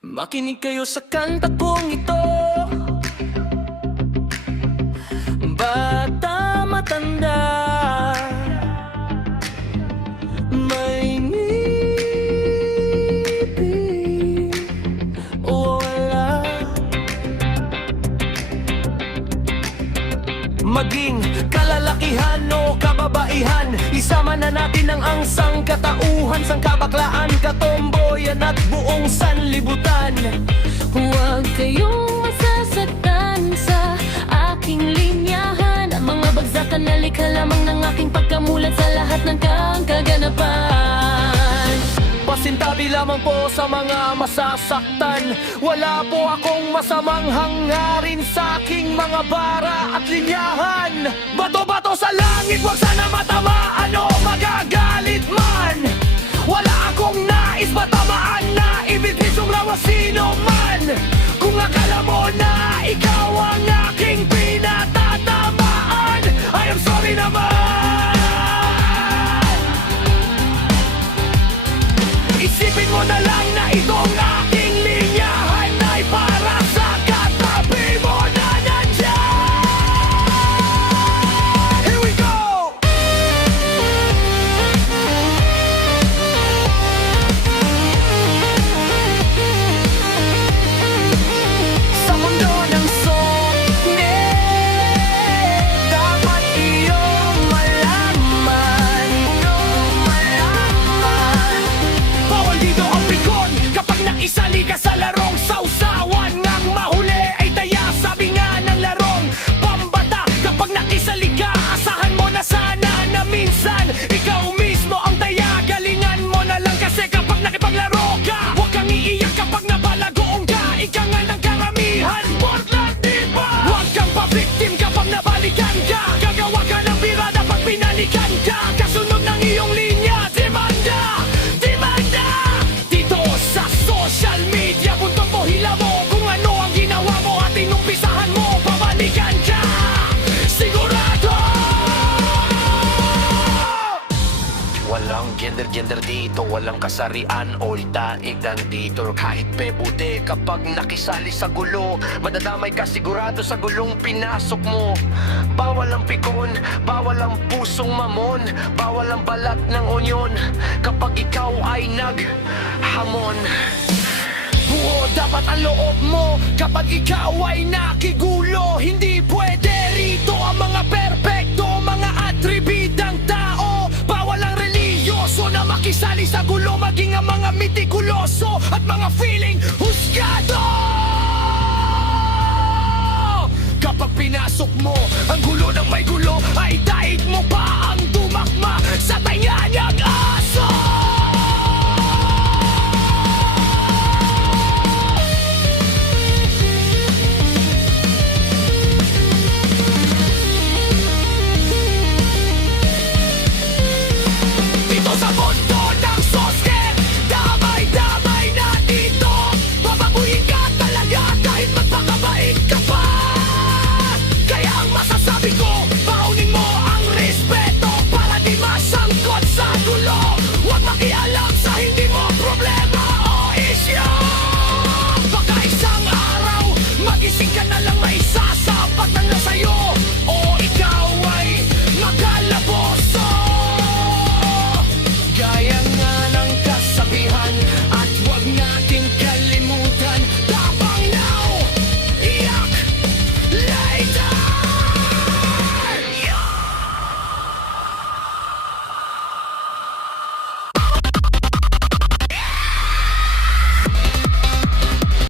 Makinig kayo sa kanta kong ito, bata matanda, may ngipin o wala. Maging kalalakihan o kababaihan, isama na natin ang angsang katauhan, sang kabaklaan, katomboyan at buong sanlibutan. Huwag kayong masasaktan sa aking linyahan. Ang mga bagsakan na likha lamang ng aking pagkamulat sa lahat ng kaganapan. Pasintabi lamang po sa mga masasaktan. Wala po akong masamang hangarin sa aking mga bara at linyahan. Bato-bato sa langit, wag sana matamaan o magagalit man. Wala akong nais matamaan na ibigin rawa sino man. Kung akala mo na ikaw ang aking pinatatamaan, I am sorry naman. Isipin mo na lang na itong aking linyahan ay para sa katabi mo na nandyan. Here we go! Sa mundo ng songit, dapat iyong malaman. Bawal dito ang pikon kapag naisali ka sa larong sausawan. Ngang mahuli ay taya, sabi nga ng larong pambata. Kapag nakisali ka, asahan mo na sana na minsan ikaw mismo ang taya. Galingan mo na lang kasi kapag nakipaglaro ka, huwag kang iiyak kapag nabalagoong ka. Ika nga ng karamihan, Portland diba? Huwag kang pa-victim kapag nabalikan ka. Gagawa ka ng birada pag pinalikan ka. Kasunod ng iyong linya, demanda, demanda. Dito sa social media, buntong mo, hila mo kung ano ang ginawa mo at inumpisahan mo, pabalikan ka, sigurado. Walang gender dito, walang kasarian o daig dito. Kahit pebuti kapag nakisali sa gulo, madadamay ka sigurado sa gulong pinasok mo. Bawal ang pikon, bawal ang pusong mamon, bawal ang balat ng onyon kapag ikaw ay naghamon. Buo dapat ang loob mo kapag ikaw ay nakigulo. Hindi pwede rito ang mga perpekto, mga atribidang tao. Bawal ang reliyoso na makisali sa gulo, maging ang mga mitikuloso at mga feeling husgado. Kapag pinasok mo ang gulo ng may gulo, ay daig mo pa ang tumakma sa taya niya.